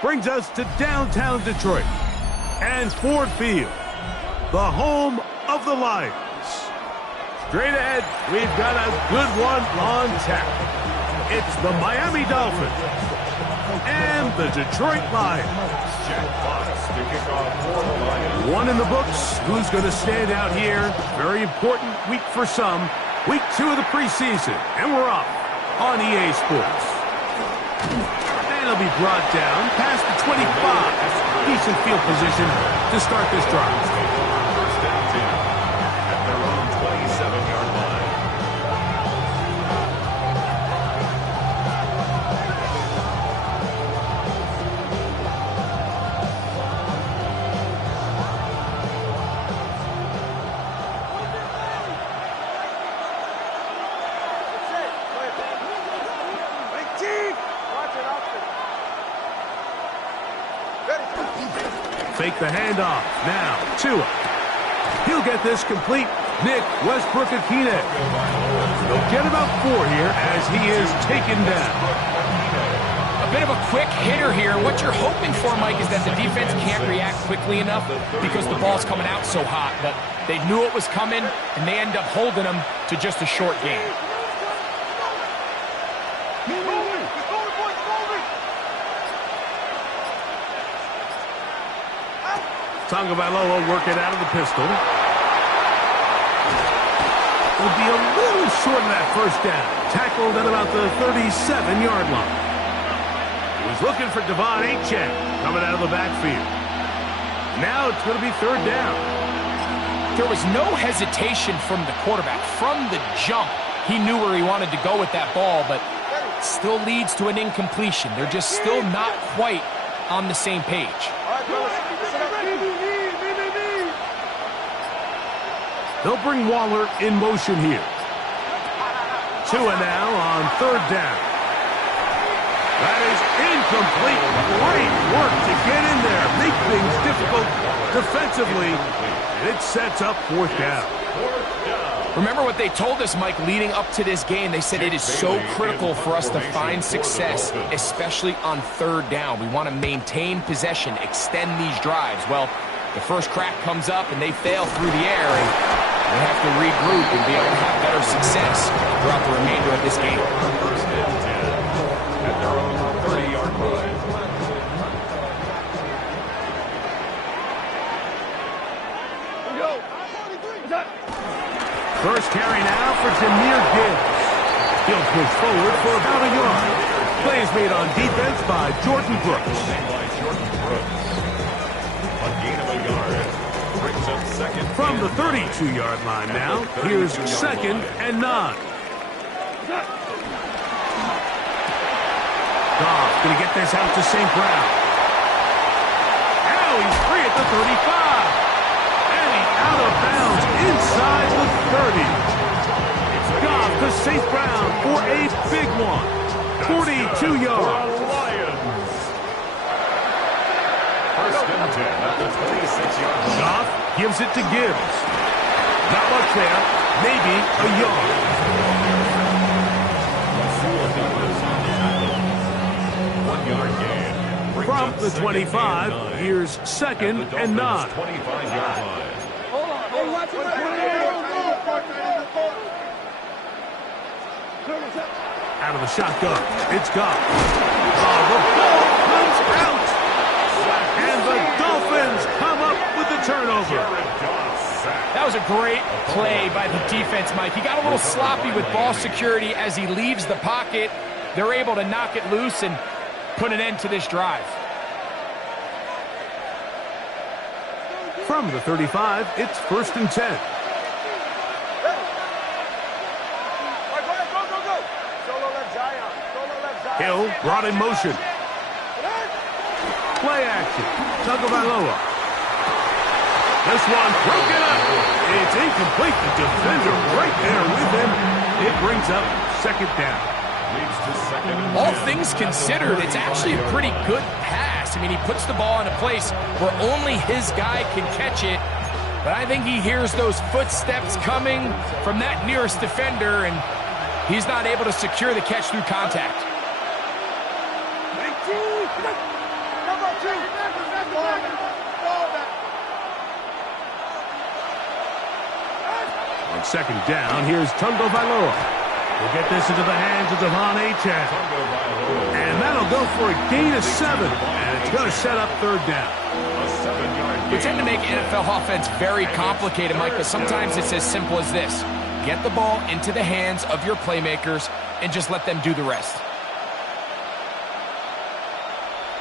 brings us to downtown Detroit and Ford Field, the home of the Lions. Straight ahead, we've got a good one on tap. It's the Miami Dolphins and the Detroit Lions. One in the books. Who's going to stand out here? Very important week for some. Week 2 of the preseason, and we're off on EA Sports. And it'll be brought down past the 25. Decent field position to start this drive. First and 10 at their own 27-yard line. Fake the handoff. Now, Tua. He'll get this complete. Nick Westbrook-Akine. They'll get about 4 here as he is taken down. A bit of a quick hitter here. What you're hoping for, Mike, is that the defense can't react quickly enough because the ball's coming out so hot. But they knew it was coming, and they end up holding them to just a short game. Tagovailoa working out of the pistol. Will be a little short of that first down. Tackled at about the 37-yard line. He was looking for Devon Achane coming out of the backfield. Now it's going to be 3rd down. There was no hesitation from the quarterback. From the jump, he knew where he wanted to go with that ball, but it still leads to an incompletion. They're just still not quite on the same page. They'll bring Waller in motion here. Tua now on 3rd down. That is incomplete. Great work to get in there. Make things difficult defensively. And it sets up 4th down. Remember what they told us, Mike, leading up to this game. They said it is so critical for us to find success, especially on 3rd down. We want to maintain possession, extend these drives. Well, the first crack comes up, and they fail through the air, and they have to regroup and be able to have better success throughout the remainder of this game. First and 10 at their own 30-yard line. First carry now for Jahmyr Gibbs. He'll push forward for about a yard. Play is made on defense by Jordan Brooks. A gain of a yard. Brings up 2nd. From the 32-yard line now, here's 2nd and 9. Goff going to get this out to St. Brown. Now he's free at the 35. And he's out of bounds inside the 30. It's Goff to St. Brown for a big one. 42 yards. First and 10 at the 26-yard line. Goff gives it to Gibbs. Not much there. Maybe a yard. 1-yard gain. From the 25, here's 2nd and 9. 25-yard line. Out of the shotgun, it's Goff. The ball comes out. And the Dolphins come up with the turnover. That was a great play by the defense, Mike. He got a little sloppy with ball security as he leaves the pocket. They're able to knock it loose and put an end to this drive. From the 35, it's 1st and 10. Hill brought in motion. Play action. Tagovailoa. This one broken up. It's incomplete. The defender right there with him. It brings up 2nd down. All things considered, it's actually a pretty good pass. I mean, he puts the ball in a place where only his guy can catch it. But I think he hears those footsteps coming from that nearest defender, and he's not able to secure the catch through contact. On second down, here's Tungo Vailoa. We'll get this into the hands of Devon Achane. And that'll go for a gain of 7. And it's going to set up third down. We tend to make NFL offense very complicated, Mike, but sometimes it's as simple as this. Get the ball into the hands of your playmakers and just let them do the rest.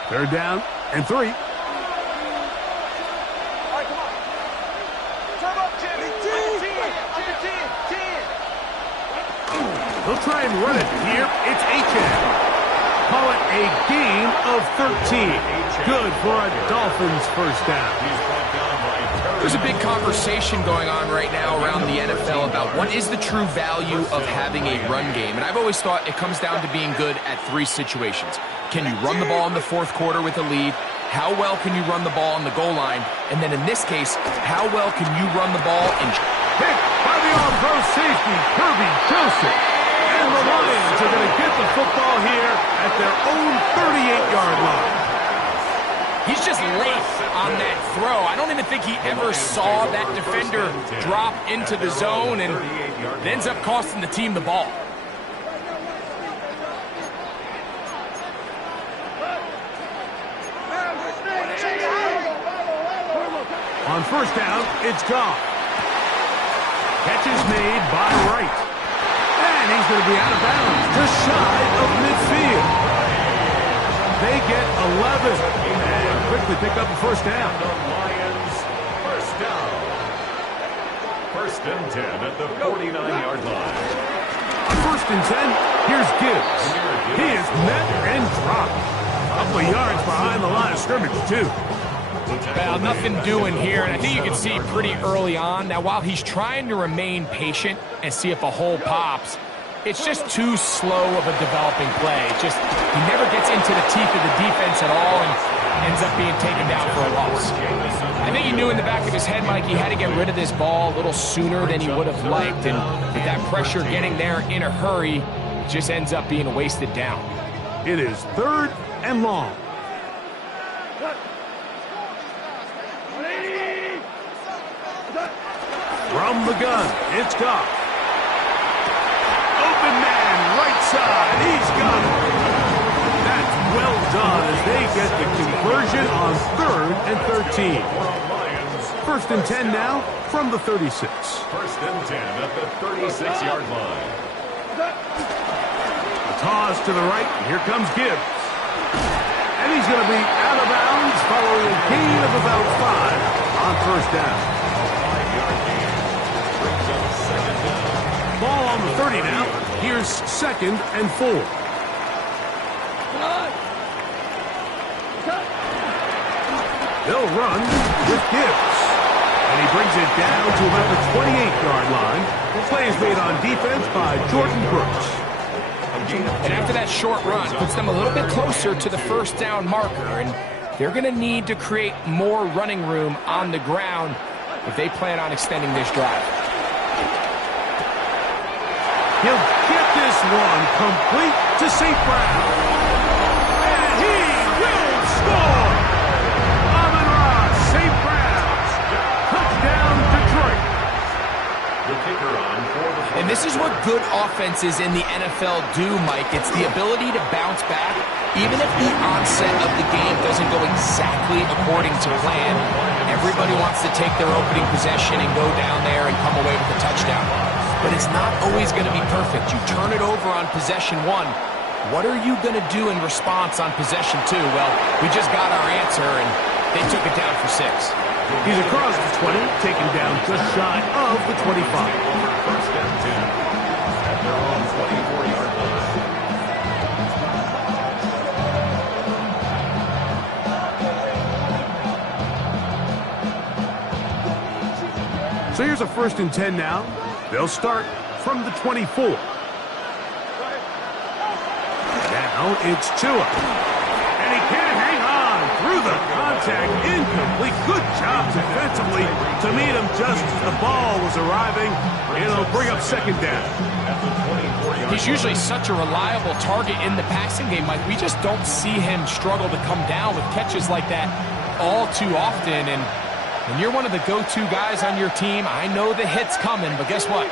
Third down and 3. They'll try and run it here. It's Achane. Call it a gain of 13. Good for a Dolphins first down. There's a big conversation going on right now around the NFL about what is the true value of having a run game. And I've always thought it comes down to being good at 3 situations. Can you run the ball in the fourth quarter with a lead? How well can you run the ball on the goal line? And then in this case, how well can you run the ball in... Hit by the all-pro safety, Kirby Joseph. And the Lions are going to get the football here at their own 38-yard line. He's just late on that throw. I don't even think he ever saw that defender drop into the zone, and it ends up costing the team the ball. On first down, it's Goff. Catch is made by Wright. And he's going to be out of bounds, just shy of midfield. They get 11 and quickly pick up a first down. The Lions, first down. First and 10 at the 49-yard line. On first and 10, here's Gibbs. He is met and dropped. A couple of yards behind the line of scrimmage, too. Well, nothing doing here, and I think you can see pretty early on. Now, while he's trying to remain patient and see if a hole pops, it's just too slow of a developing play. It's just, he never gets into the teeth of the defense at all and ends up being taken down for a loss. I think he knew in the back of his head, Mike, he had to get rid of this ball a little sooner than he would have liked, and with that pressure getting there in a hurry, it just ends up being a wasted down. It is third and long. From the gun, it's Goff. Open man, right side, he's got it. That's well done as they get the conversion on 3rd and 13. First and 10 now from the 36. First and 10 at the 36-yard line. A toss to the right, and here comes Gibbs. And he's going to be out of bounds following a gain of about 5 on first down. Ball on the 30 now. Here's 2nd and 4. They'll run with Gibbs. And he brings it down to about the 28-yard line. The play is made on defense by Jordan Brooks. And after that short run, puts them a little bit closer to the first down marker, and they're going to need to create more running room on the ground if they plan on extending this drive. He'll get this one complete to St. Brown. And he will score! Amon-Ra St. Brown's touchdown Detroit. The kicker on for the... And this is what good offenses in the NFL do, Mike. It's the ability to bounce back, even if the onset of the game doesn't go exactly according to plan. Everybody wants to take their opening possession and go down there and come away with a touchdown. But it's not always going to be perfect. You turn it over on possession 1. What are you going to do in response on possession 2? Well, we just got our answer, and they took it down for 6. He's across the 20, taken down just shy of the 25. First and 10 at their own 24-yard line. So here's a first and 10 now. They'll start from the 24. Now it's Tua. And he can't hang on through the contact. Incomplete. Good job defensively to meet him just as the ball was arriving. It'll bring up second down. He's usually such a reliable target in the passing game, Mike. We just don't see him struggle to come down with catches like that all too often. And When you're one of the go-to guys on your team, I know the hit's coming, but guess what?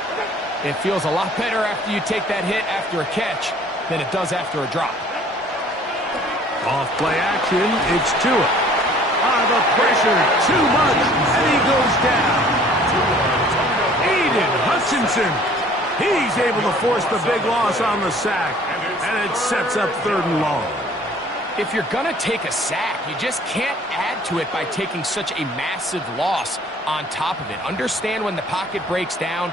It feels a lot better after you take that hit after a catch than it does after a drop. Off play action, it's Tua. The pressure, too much, and he goes down. Aiden Hutchinson. He's able to force the big loss on the sack, and it sets up 3rd and long. If you're going to take a sack, you just can't add to it by taking such a massive loss on top of it. Understand when the pocket breaks down,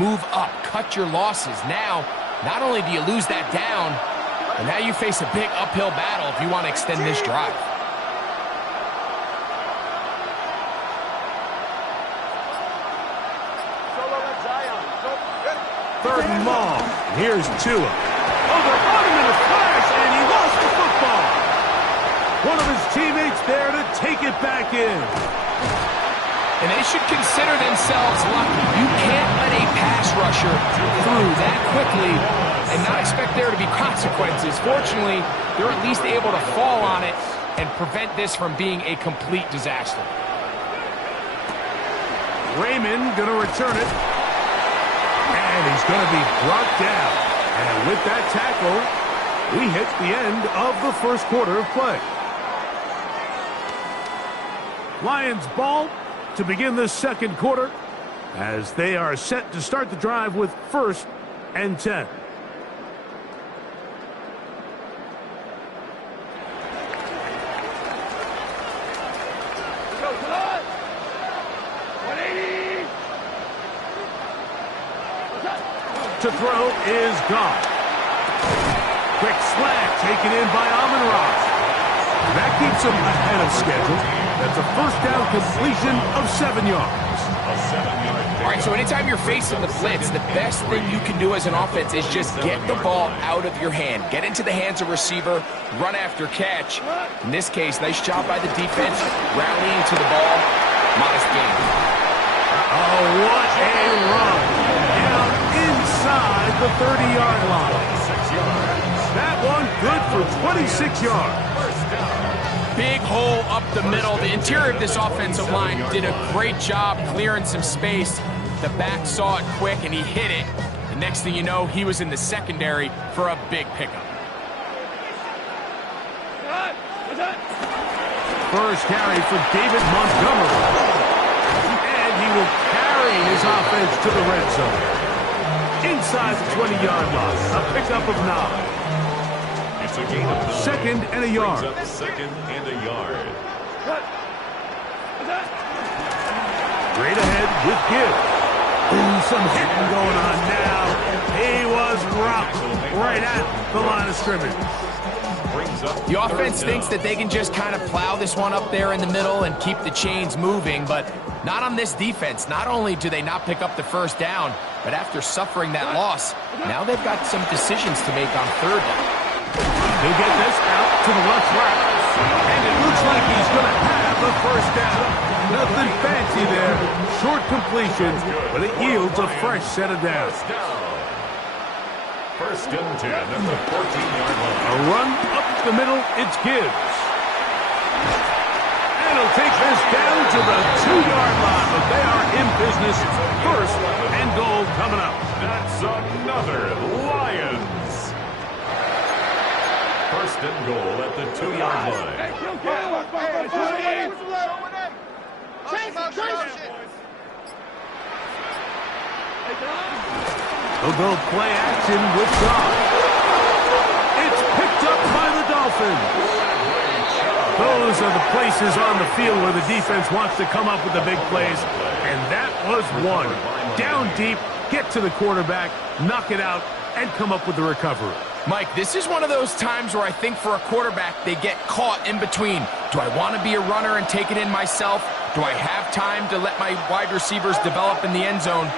move up, cut your losses. Now, not only do you lose that down, but now you face a big uphill battle if you want to extend this drive. 3rd and long. Here's Tua. They're on him in a flash, and he lost the football. One of his teammates there to take it back in. And they should consider themselves lucky. You can't let a pass rusher through that quickly and not expect there to be consequences. Fortunately, they're at least able to fall on it and prevent this from being a complete disaster. Raymond going to return it. And he's going to be brought down. And with that tackle, we hit the end of the 1st quarter of play. Lions ball to begin the 2nd quarter as they are set to start the drive with 1st and 10. To throw is gone. Quick slant taken in by Amon-Ra. That keeps him ahead of schedule. That's a 1st down completion of 7 yards. All right, so anytime you're facing the blitz, the best thing you can do as an offense is just get the ball out of your hand. Get into the hands of receiver, run after catch. In this case, nice job by the defense, rallying to the ball. Modest gain. Oh, what a run. Down inside the 30-yard line. That one good for 26 yards. Big hole up the middle. The interior of this offensive line did a great job clearing some space. The back saw it quick, and he hit it. The next thing you know, he was in the secondary for a big pickup. First carry for David Montgomery. And he will carry his offense to the red zone. Inside the 20-yard line, a pickup of 9. It's a gain of 9. 2nd and a yard. Brings up 2nd and a yard. Straight ahead with Gibbs. Some hitting going on now. He was rocked right at the line of scrimmage. The offense thinks that they can just kind of plow this one up there in the middle and keep the chains moving, but not on this defense. Not only do they not pick up the 1st down, but after suffering that loss, now they've got some decisions to make on 3rd down. He'll get this out to the left flat. And it looks like he's going to have the 1st down. Nothing fancy there. Short completion, but it yields a fresh set of downs. 1st and 10 at the 14-yard line. A run up the middle, it's Gibbs. And he'll take this down to the 2-yard line, but they are in business. 1st and goal coming up. That's another Lions. 1st and goal at the 2-yard line. They'll go play action with God. It's picked up by the Dolphins. Those are the places on the field where the defense wants to come up with the big plays. And that was one. Down deep, get to the quarterback, knock it out, and come up with the recovery. Mike, this is one of those times where I think for a quarterback, they get caught in between. Do I want to be a runner and take it in myself? Do I have time to let my wide receivers develop in the end zone?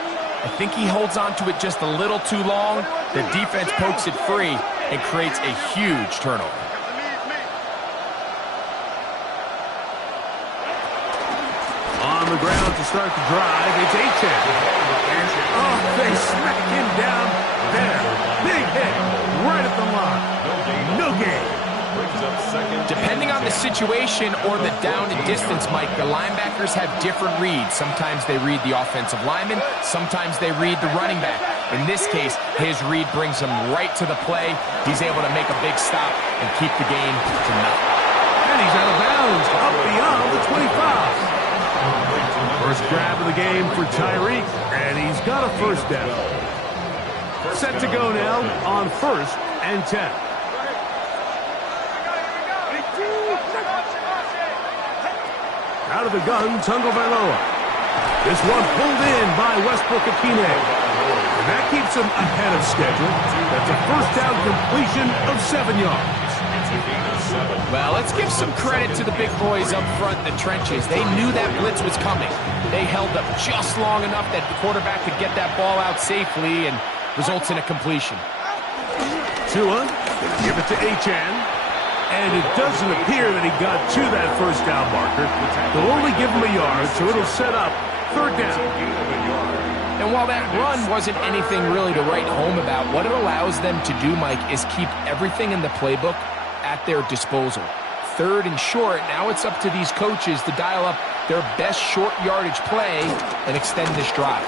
I think he holds on to it just a little too long. The defense pokes it free and creates a huge turnover. On the ground to start the drive, it's Aiken. Oh, they smack him down there. Big hit right at the line. No gain. Depending on the situation or the down and distance, Mike, the linebackers have different reads. Sometimes they read the offensive lineman. Sometimes they read the running back. In this case, his read brings him right to the play. He's able to make a big stop and keep the game to nothing. And he's out of bounds, up beyond the 25. First grab of the game for Tyreek, and he's got a first down. Set to go now on 1st and 10. Out of the gun, Tagovailoa. This one pulled in by Westbrook-Akine. And that keeps him ahead of schedule. That's a first down completion of 7 yards. Well, let's give some credit to the big boys up front in the trenches. They knew that blitz was coming. They held up just long enough that the quarterback could get that ball out safely and results in a completion. Tua, give it to Achane. And it doesn't appear that he got to that first down marker. They'll only give him a yard, so it'll set up 3rd down. And while that run wasn't anything really to write home about, what it allows them to do, Mike, is keep everything in the playbook at their disposal. 3rd and short, now it's up to these coaches to dial up their best short yardage play and extend this drive.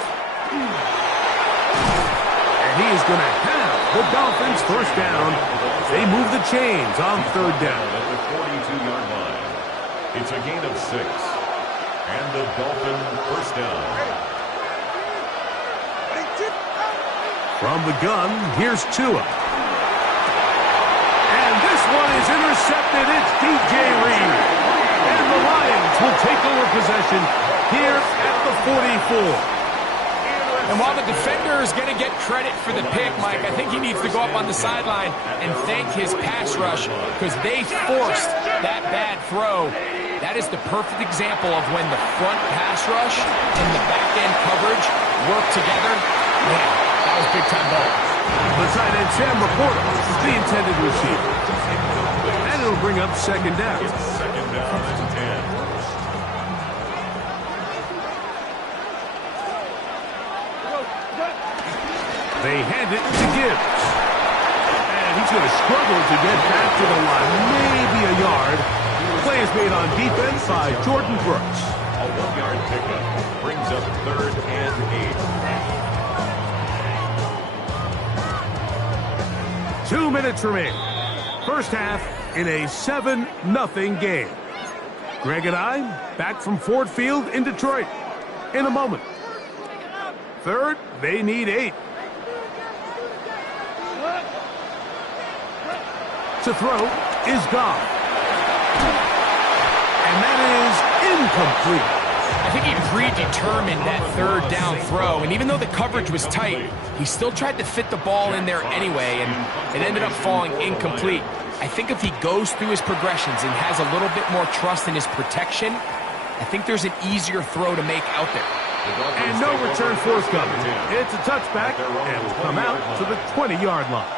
And he is going to have the Dolphins' first down. They move the chains on 3rd down. At the 42-yard line. It's a gain of 6. And the Dolphin first down. From the gun, here's Tua. And this one is intercepted. It's DJ Reed. And the Lions will take over possession here at the 44. And while the defender is going to get credit for the pick, Mike, I think he needs to go up on the sideline and thank his pass rush because they forced that bad throw. That is the perfect example of when the front pass rush and the back-end coverage work together. Man, that was big-time ball. The tight end Sam Laporta, the intended receiver. And it'll bring up 2nd down. It's 2nd down and 10. They hand it to Gibbs. And he's going to struggle to get back to the line. Maybe a yard. Play is made on defense by Jordan Brooks. A 1-yard pickup brings up 3rd and 8. 2 minutes remaining. First half in a 7-0 game. Greg and I back from Ford Field in Detroit in a moment. 3rd, they need 8. To throw is gone. And that is incomplete. I think he predetermined that 3rd down throw, and even though the coverage was tight, he still tried to fit the ball in there anyway, and it ended up falling incomplete. I think if he goes through his progressions and has a little bit more trust in his protection, I think there's an easier throw to make out there. And no return forthcoming. It's a touchback, and will come out to the 20-yard line.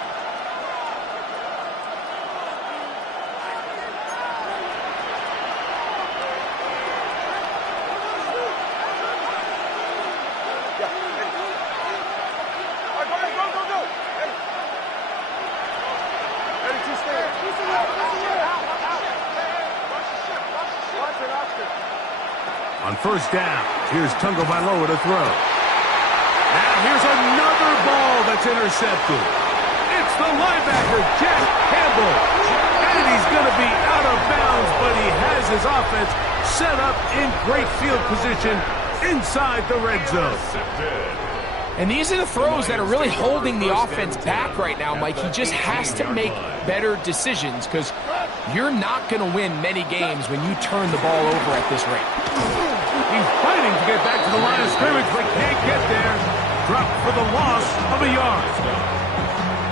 On 1st down, here's Tagovailoa to throw. Now here's another ball that's intercepted. It's the linebacker, Jack Campbell. And he's going to be out of bounds, but he has his offense set up in great field position inside the red zone. And these are the throws that are really holding the offense back right now, Mike. He just has to make better decisions because you're not going to win many games when you turn the ball over at this rate. He's fighting to get back to the line of scrimmage, but can't get there. Dropped for the loss of a yard.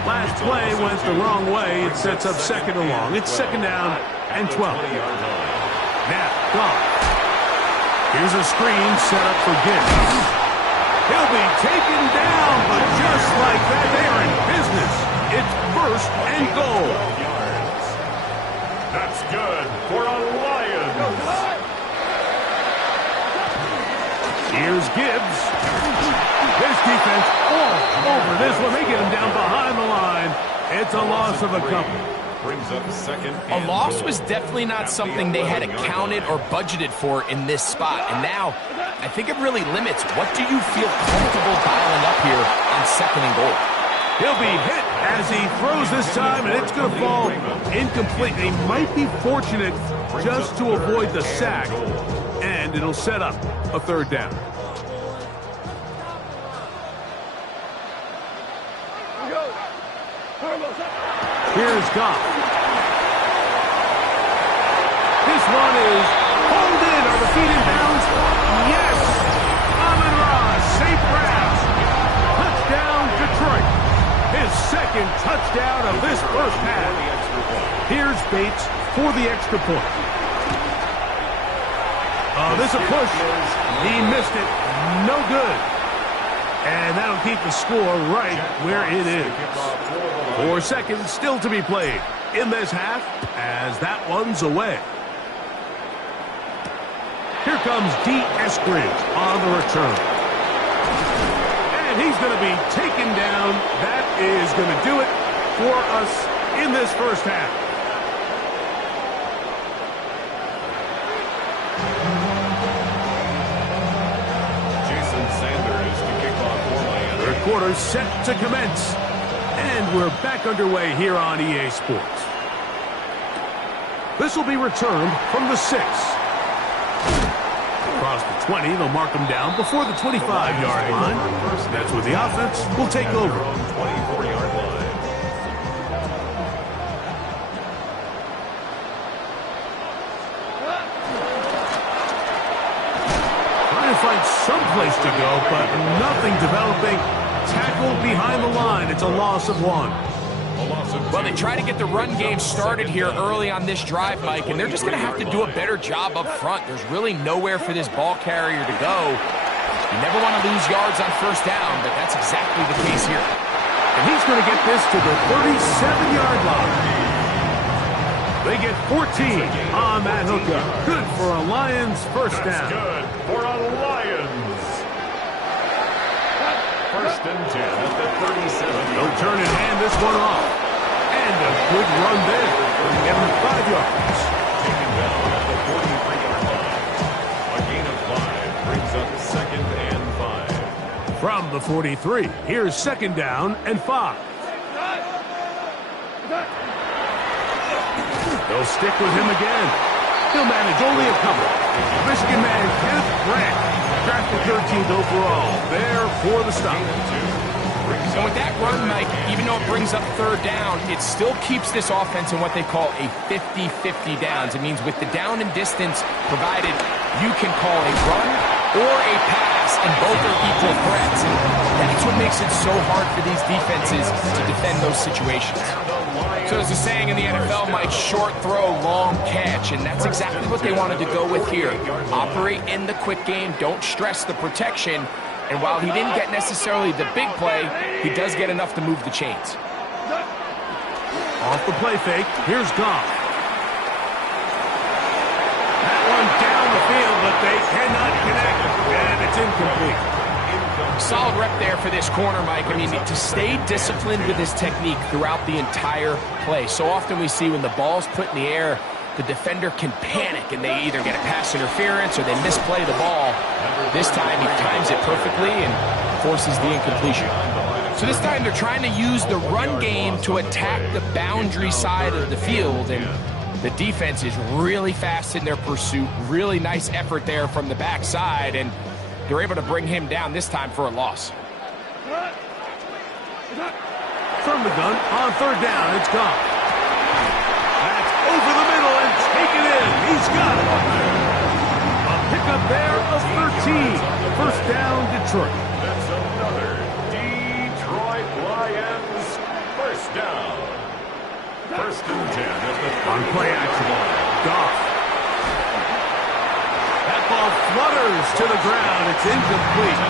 Last play went the wrong way. It sets up 2nd and long. It's 2nd down and 12. Now, gone. Here's a screen set up for Gibbs. He'll be taken down, but just like that, they are in business. It's 1st and goal. That's good for a Lions. Here's Gibbs. His defense all over this one. They get him down behind the line. It's a loss of a couple. brings up second. A loss was definitely not something they had accounted or budgeted for in this spot. And now, I think it really limits what do you feel comfortable dialing up here on second and goal. He'll be hit as he throws this time, and it's going to fall incomplete. He might be fortunate just to avoid the sack, and it'll set up a third down. Here's Goff. This one is pulled in. Are the feet in bounds? Yes! Amon-Ra, safe grab. Touchdown, Detroit. His second touchdown of this first half. Here's Bates for the extra point. Oh, this is a push. He missed it. No good. And that'll keep the score right where it is. 4 seconds still to be played in this half as that one's away. Here comes D. Eskridge on the return. And he's going to be taken down. That is going to do it for us in this first half. Third quarter set to commence. And we're back underway here on EA Sports. This will be returned from the 6. Across the 20, they'll mark them down before the 25-yard line. That's where the offense will take over. 24-yard line. Trying to find some place to go, but nothing developing. Tackled behind the line. It's a loss of 1. Well, they try to get the run game started here early on this drive, Mike, and they're just going to have to do a better job up front. There's really nowhere for this ball carrier to go. You never want to lose yards on first down, but that's exactly the case here. And he's going to get this to the 37-yard line. They get 14 on that hookup. Good for a Lions first down. Good for a Lions. First and 10 at the 37. They'll turn and hand this one off. And a good run there. They'll get him 5 yards. Taken down at the 43-yard line. A gain of 5 brings up second and 5. From the 43, here's second down and 5. They'll stick with him again. He'll manage only a couple. Michigan man Kenneth Grant, drafted 13th overall, there for the stop. So with that run, Mike, even though it brings up third down, it still keeps this offense in what they call a 50-50 downs. It means with the down and distance provided, you can call a run or a pass, and both are equal threats. And that's what makes it so hard for these defenses to defend those situations. So there's a saying in the NFL, Mike, short throw, long catch, and that's exactly what they wanted to go with here. Operate in the quick game, don't stress the protection, and while he didn't get necessarily the big play, he does get enough to move the chains. Off the play fake, here's Goff. That one down the field, but they cannot connect, and it's incomplete. Solid rep there for this corner, Mike. I mean, to stay disciplined with his technique throughout the entire play. So often we see when the ball's put in the air, the defender can panic, and they either get a pass interference or they misplay the ball. This time, he times it perfectly and forces the incompletion. So this time, they're trying to use the run game to attack the boundary side of the field, and the defense is really fast in their pursuit. Really nice effort there from the backside, and they're able to bring him down this time for a loss. From the gun, on third down, it's Goff. That's over the middle and taken in. He's got it. A pickup there of 13. First down, Detroit. That's another Detroit Lions first down. First and 10 at the On play action, Goff. That ball flutters to the ground. It's incomplete.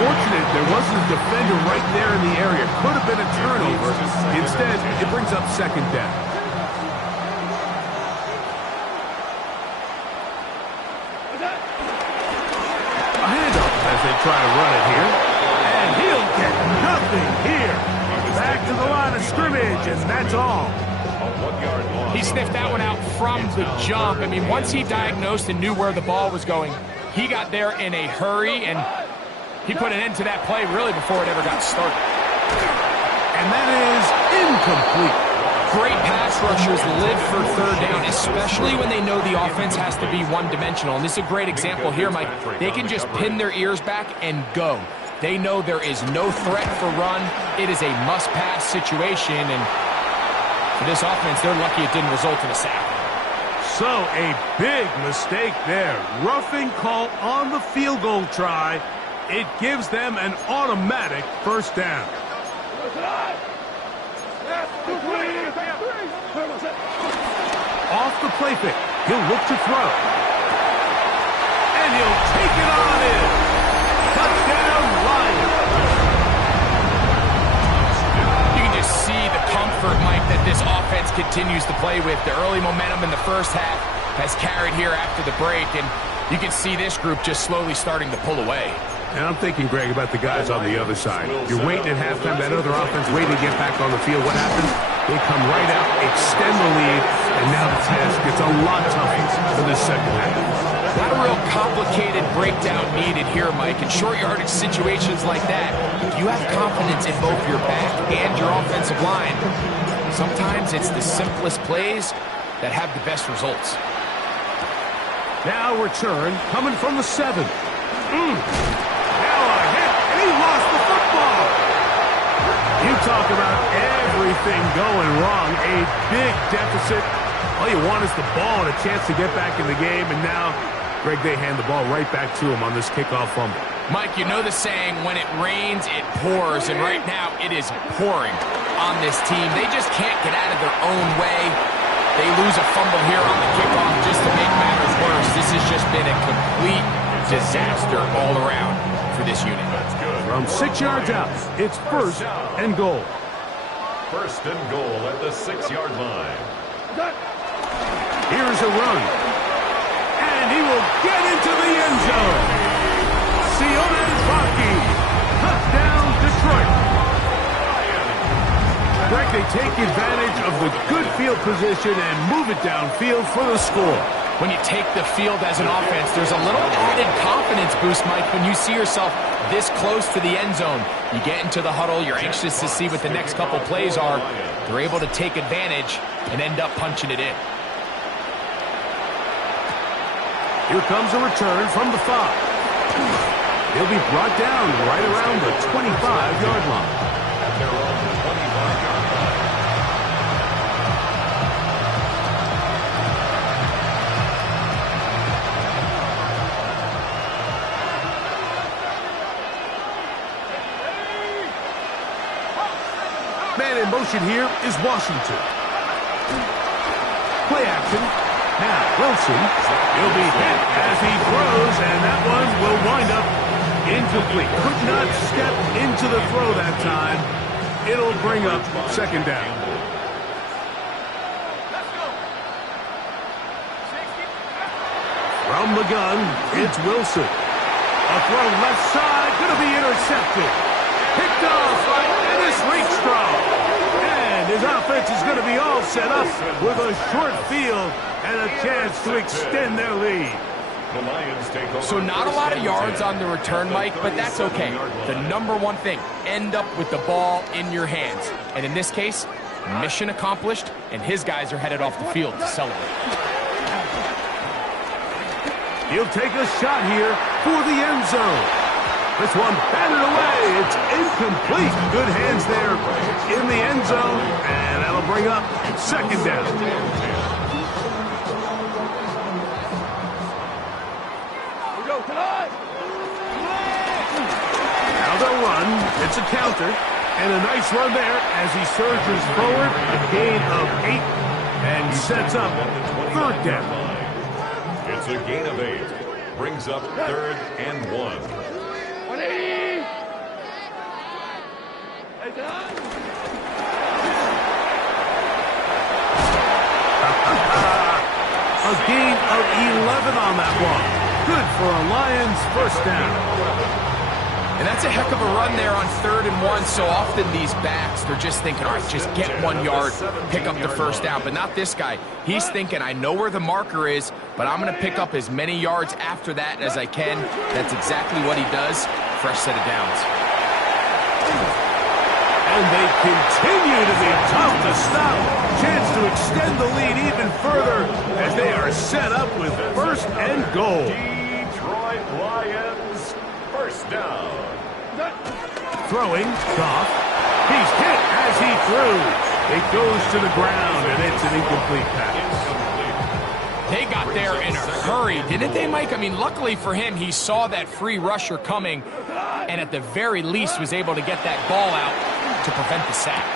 Fortunate there wasn't a defender right there in the area. Could have been a turnover. Instead, it brings up second down. A handoff as they try to run it here. And he'll get nothing here. Back to the line of scrimmage, and that's all. 1-yard loss. He sniffed that one out from the jump. I mean, once he diagnosed and knew where the ball was going, he got there in a hurry, and he put an end to that play really before it ever got started. And that is incomplete. Great pass rushers live for third down, especially when they know the offense has to be one-dimensional. And this is a great example here, Mike. They can just pin their ears back and go. They know there is no threat for run. It is a must-pass situation, and for this offense, they're lucky it didn't result in a sack. So a big mistake there. Roughing call on the field goal try. It gives them an automatic first down. Off the play fake, he'll look to throw. And he'll take it on in. Touchdown, Lions. You can just see the comfort, Mike, that this offense continues to play with. The early momentum in the first half has carried here after the break, and you can see this group just slowly starting to pull away. And I'm thinking, Greg, about the guys on the other side. You're waiting at halftime, that other offense waiting to get back on the field. What happens? They come right out, extend the lead, and now the task gets a lot tougher for this second half. Not a real complicated breakdown needed here, Mike. In short yardage situations like that, if you have confidence in both your back and your offensive line, sometimes it's the simplest plays that have the best results. Now return, coming from the 7. Now a hit, and he lost the football. You talk about everything going wrong. A big deficit. All you want is the ball and a chance to get back in the game, and now, Greg, they hand the ball right back to him on this kickoff fumble. Mike, you know the saying, when it rains, it pours, and right now it is pouring on this team. They just can't get out of their own way. They lose a fumble here on the kickoff just to make matters worse. This has just been a complete disaster all around for this unit. From 6 yards out, it's first and goal. First and goal at the 6-yard line. Here's a run. And he will get into the end zone. s01pre02. Touchdown, Detroit. Greg, they take advantage of the good field position and move it downfield for the score. When you take the field as an offense, there's a little added confidence boost, Mike, when you see yourself this close to the end zone. You get into the huddle, you're anxious to see what the next couple plays are. They're able to take advantage and end up punching it in. Here comes a return from the 5. He'll be brought down right around the 25-yard line. At their own 25-yard line. Man in motion here is Washington. Play action. Now Wilson. He'll be hit as he throws, and that one will wind up incomplete. Could not step into the throw that time. It'll bring up second down. From the gun, it's Wilson. A throw left side, going to be intercepted. Picked off by Ennis Rakestraw. And his offense is going to be all set up with a short field and a chance to extend their lead. The Lions take over. So not a lot of yards on the return, Mike, but that's okay. The number one thing, end up with the ball in your hands. And in this case, mission accomplished, and his guys are headed off the field to celebrate. He'll take a shot here for the end zone. This one batted away. It's incomplete. Good hands there in the end zone, and that'll bring up second down. Now they'll run. It's a counter, and a nice run there as he surges forward. A gain of 8 and sets up third down. It's a gain of 8. Brings up third and 1. A gain of 11 on that one. Good for a Lions first down. And that's a heck of a run there on 3rd and 1. So often these backs, they're just thinking, all right, just get 1 yard, pick up the first down. But not this guy. He's thinking, I know where the marker is, but I'm going to pick up as many yards after that as I can. That's exactly what he does. Fresh set of downs. And they continue to be tough to stop. Chance to extend the lead even further as they are set up with 1st and goal. Detroit Lions, first down. Throwing, Goff. He's hit as he threw. It goes to the ground, and it's an incomplete pass. They got there in a hurry, didn't they, Mike? I mean, luckily for him, he saw that free rusher coming, and at the very least was able to get that ball out to prevent the sack.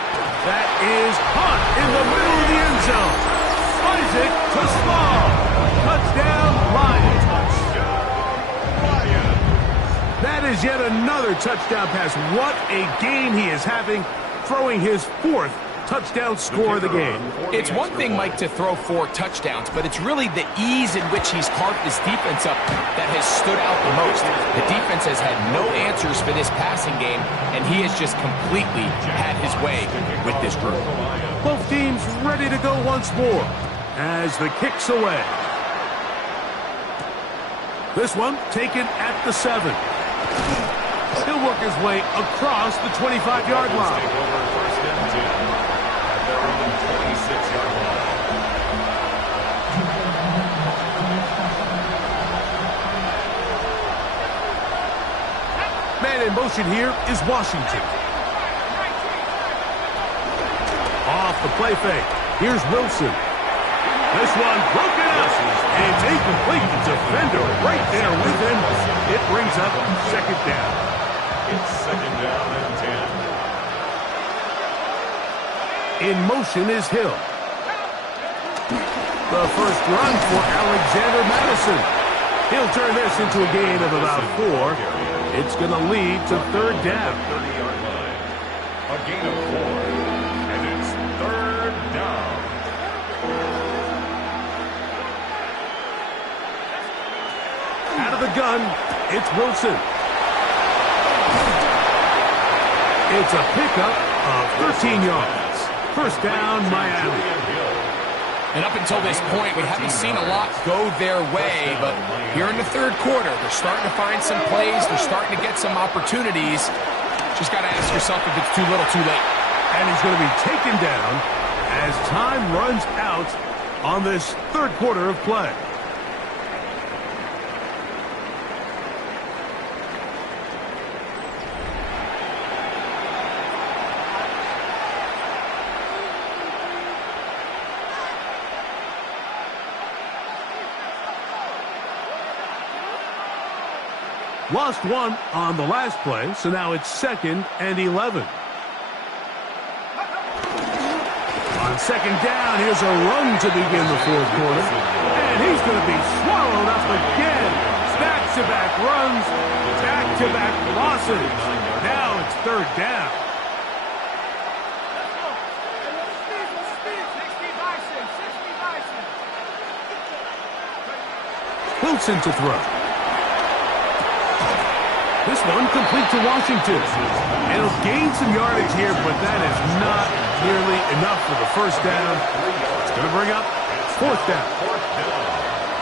That is Hunt in the middle of the end zone. Isaac to Small. Touchdown, Lions. That is yet another touchdown pass. What a game he is having, throwing his 4th touchdown score of the game. It's one thing, Mike, to throw 4 touchdowns, but it's really the ease in which he's carved this defense up that has stood out the most. The defense has had no answers for this passing game, and he has just completely had his way with this group. Both teams ready to go once more as the kick's away. This one taken at the 7. He'll work his way across the 25-yard line. Man in motion here is Washington. Off the play fake. Here's Wilson. This one broken up. And it's incomplete. The defender right there with him. It brings up 2nd down. It's 2nd down and 10. In motion is Hill. The first run for Alexander Madison. He'll turn this into a gain of about 4. It's going to lead to 3rd down. 30-yard line. A gain of 4. And it's 3rd down. Out of the gun, it's Wilson. It's a pickup of 13 yards. First down, Miami. And up until this point, we haven't seen a lot go their way, but here in the 3rd quarter, they're starting to find some plays. They're starting to get some opportunities. Just got to ask yourself if it's too little, too late. And he's going to be taken down as time runs out on this 3rd quarter of play. Lost 1 on the last play, so now it's 2nd and 11. On 2nd down, here's a run to begin the 4th quarter. And he's going to be swallowed up again. Back-to-back runs, back-to-back losses. Now it's 3rd down. Wilson to throw. This one complete to Washington. And he'll gain some yardage here, but that is not nearly enough for the first down. It's going to bring up 4th down.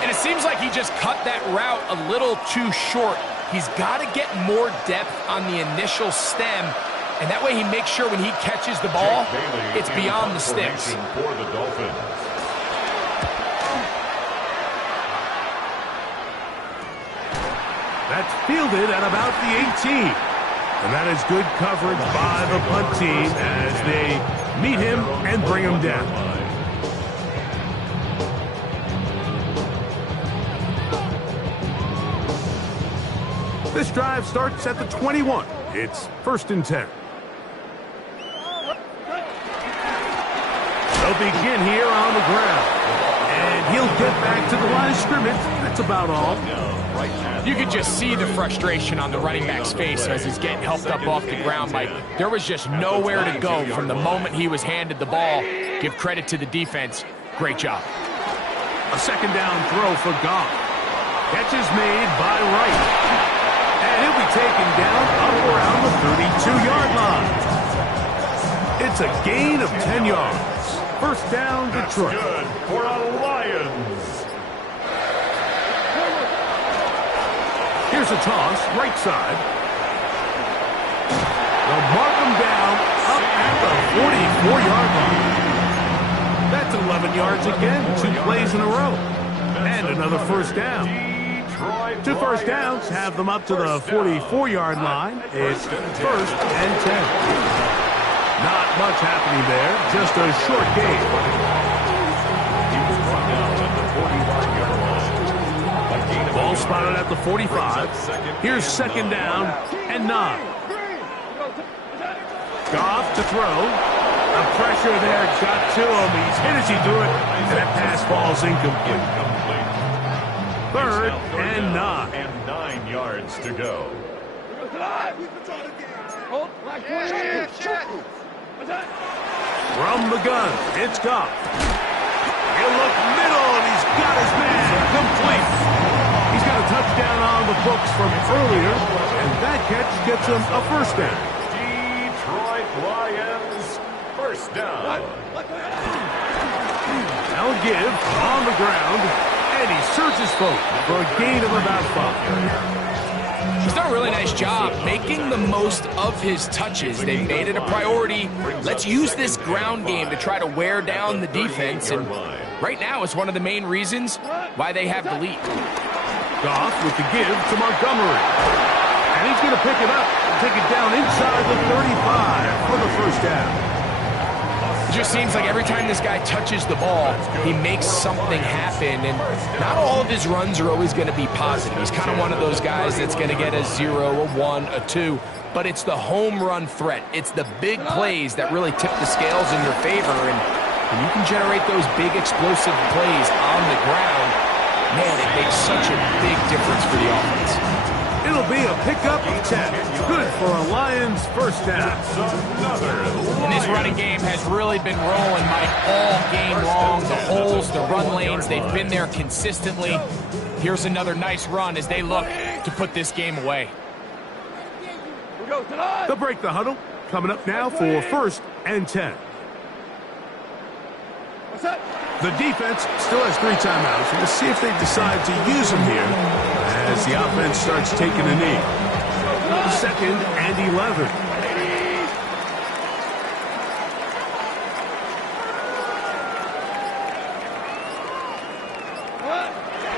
And it seems like he just cut that route a little too short. He's got to get more depth on the initial stem, and that way he makes sure when he catches the ball, it's beyond the sticks. For the Dolphins. That's fielded at about the 18. And that is good coverage by the punt team as they meet him and bring him down. This drive starts at the 21. It's 1st and 10. They'll begin here on the ground. And he'll get back to the line of scrimmage. That's about all. You could just see the frustration on the running back's face as he's getting helped up off the ground, Mike. There was just nowhere to go from the moment he was handed the ball. Give credit to the defense. Great job. A 2nd down throw for Goff. Catch is made by Wright. And he'll be taken down up around the 32-yard line. It's a gain of 10 yards. First down, Detroit. That's good for a Lions. Here's a toss, right side. They'll mark him down up at the 44-yard line. That's 11 yards again, 2 plays in a row. And another first down. 2 first downs have them up to the 44-yard line. It's first and 10. Not much happening there, just a short game. Ball spotted at the 45. Here's second down and 9. Goff to throw. The pressure there got to him. He's hit as he threw it, and that pass falls incomplete. Third and 9. And 9 yards to go. From the gun, it's Goff. He'll look middle, and he's got his man complete. He's got a touchdown on the books from earlier, and that catch gets him a first down. Detroit Lions, first down. They'll give on the ground, and he searches forward for a gain of about 5. He's done a really nice job making the most of his touches. They've made it a priority. Let's use this ground game to try to wear down the defense, and right now it's one of the main reasons why they have the lead. Goff with the give to Montgomery. And he's going to pick it up and take it down inside the 35 for the first down. It just seems like every time this guy touches the ball, he makes something happen, and not all of his runs are always going to be positive. He's kind of one of those guys that's going to get a 0, a 1, a 2, but it's the home run threat. It's the big plays that really tip the scales in your favor, and when you can generate those big explosive plays on the ground, man, it makes such a big difference for the offense. It'll be a pickup of 10. Good for a Lions first down. And this running game has really been rolling, Mike, all game long. The holes, the run lanes, they've been there consistently. Here's another nice run as they look to put this game away. They'll break the huddle. Coming up now for first and 10. The defense still has 3 timeouts. We'll see if they decide to use them here as the offense starts taking a knee. Second and 11.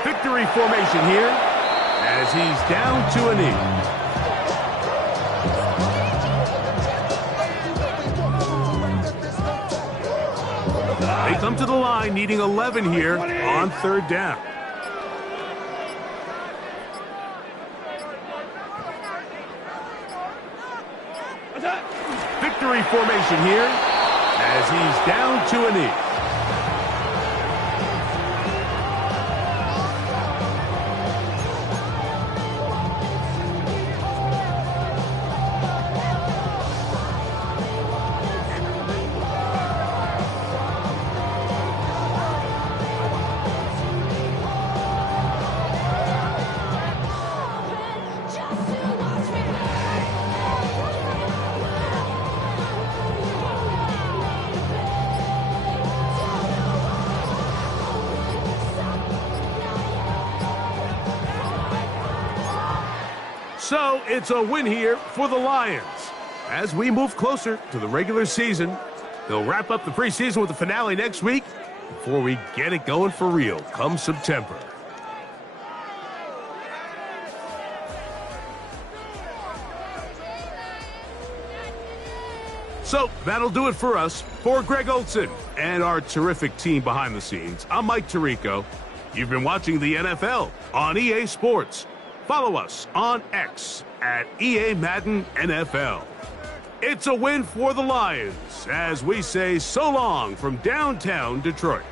Victory formation here as he's down to a knee. They come to the line needing 11 here on third down. Victory formation here as he's down to a knee. So it's a win here for the Lions. As we move closer to the regular season, they'll wrap up the preseason with the finale next week before we get it going for real come September. So that'll do it for us. For Greg Olson and our terrific team behind the scenes, I'm Mike Tirico. You've been watching the NFL on EA Sports. Follow us on X at EA Madden NFL. It's a win for the Lions as we say so long from downtown Detroit.